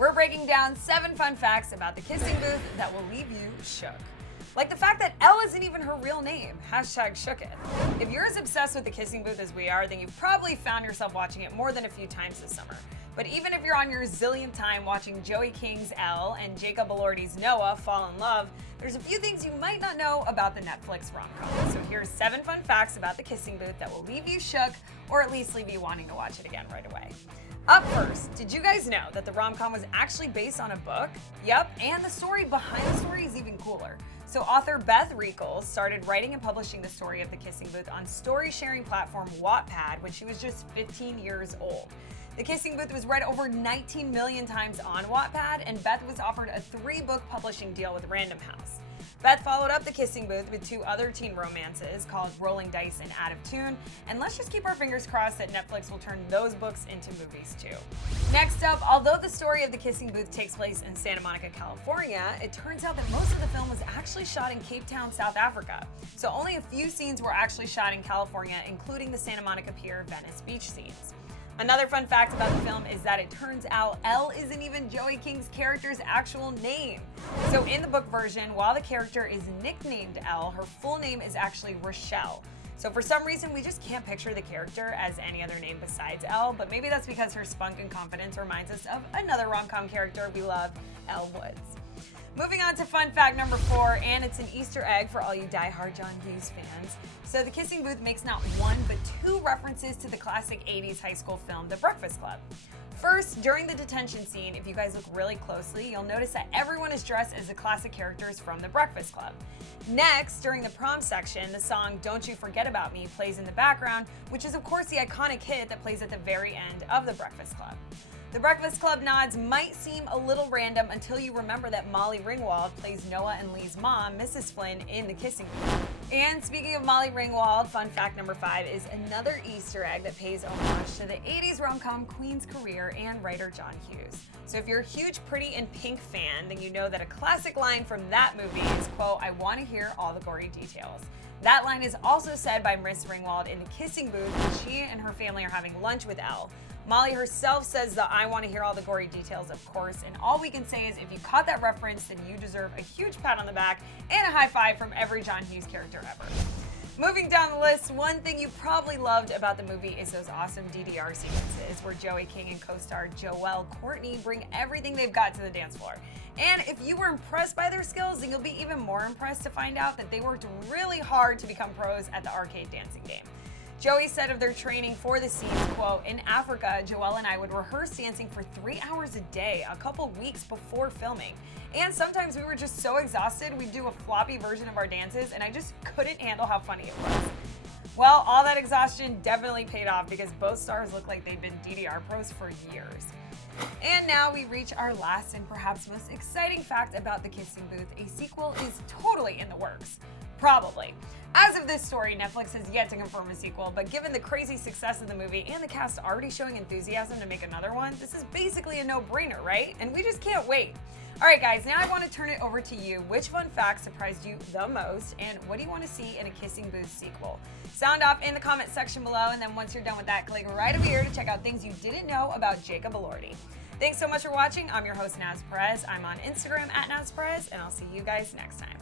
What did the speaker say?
We're breaking down 7 fun facts about the kissing booth that will leave you shook. Like the fact that Elle isn't even her real name. #shookit. If you're as obsessed with the kissing booth as we are, then you've probably found yourself watching it more than a few times this summer. But even if you're on your zillionth time watching Joey King's Elle and Jacob Elordi's Noah fall in love, there's a few things you might not know about the Netflix rom-com. So here's 7 fun facts about the kissing booth that will leave you shook, or at least leave you wanting to watch it again right away. Up first, did you guys know that the rom-com was actually based on a book? Yep, and the story behind the story is even cooler. So author Beth Reekles started writing and publishing the story of the kissing booth on story sharing platform Wattpad when she was just 15 years old. The Kissing Booth was read over 19 million times on Wattpad, and Beth was offered a 3-book publishing deal with Random House. Beth followed up The Kissing Booth with 2 other teen romances called Rolling Dice and Out of Tune, and let's just keep our fingers crossed that Netflix will turn those books into movies too. Next up, although the story of The Kissing Booth takes place in Santa Monica, California, it turns out that most of the film was actually shot in Cape Town, South Africa. So only a few scenes were actually shot in California, including the Santa Monica Pier, Venice Beach scenes. Another fun fact about the film is that it turns out Elle isn't even Joey King's character's actual name. So in the book version, while the character is nicknamed Elle, her full name is actually Rochelle. So for some reason, we just can't picture the character as any other name besides Elle, but maybe that's because her spunk and confidence reminds us of another rom-com character we love, Elle Woods. Moving on to fun fact number 4, and it's an Easter egg for all you die-hard John Hughes fans. So The Kissing Booth makes not 1, but 2 references to the classic 80s high school film, The Breakfast Club. First, during the detention scene, if you guys look really closely, you'll notice that everyone is dressed as the classic characters from The Breakfast Club. Next, during the prom section, the song Don't You Forget About Me plays in the background, which is of course the iconic hit that plays at the very end of The Breakfast Club. The Breakfast Club nods might seem a little random until you remember that Molly Ringwald plays Noah and Lee's mom, Mrs. Flynn, in The Kissing Booth. And speaking of Molly Ringwald, fun fact number 5 is another Easter egg that pays homage to the 80s rom-com queen's career and writer John Hughes. So if you're a huge Pretty in Pink fan, then you know that a classic line from that movie is, quote, "I want to hear all the gory details." That line is also said by Miss Ringwald in The Kissing Booth when she and her family are having lunch with Elle. Molly herself says the "I want to hear all the gory details," of course, and all we can say is if you caught that reference, then you deserve a huge pat on the back and a high five from every John Hughes character ever. Moving down the list, one thing you probably loved about the movie is those awesome DDR sequences where Joey King and co-star Joelle Courtney bring everything they've got to the dance floor. And if you were impressed by their skills, then you'll be even more impressed to find out that they worked really hard to become pros at the arcade dancing game. Joey said of their training for the scenes, quote, "In Africa, Joelle and I would rehearse dancing for 3 hours a day, a couple weeks before filming. And sometimes we were just so exhausted, we'd do a floppy version of our dances, and I just couldn't handle how funny it was." Well, all that exhaustion definitely paid off because both stars look like they've been DDR pros for years. And now we reach our last and perhaps most exciting fact about The Kissing Booth. A sequel is totally in the works. Probably. As of this story, Netflix has yet to confirm a sequel, but given the crazy success of the movie and the cast already showing enthusiasm to make another one, this is basically a no-brainer, right? And we just can't wait. Alright guys, now I want to turn it over to you. Which fun fact surprised you the most, and what do you want to see in a Kissing Booth sequel? Sound off in the comment section below, and then once you're done with that, click right over here to check out things you didn't know about Jacob Elordi. Thanks so much for watching. I'm your host, Naz Perez. I'm on Instagram at Naz Perez, and I'll see you guys next time.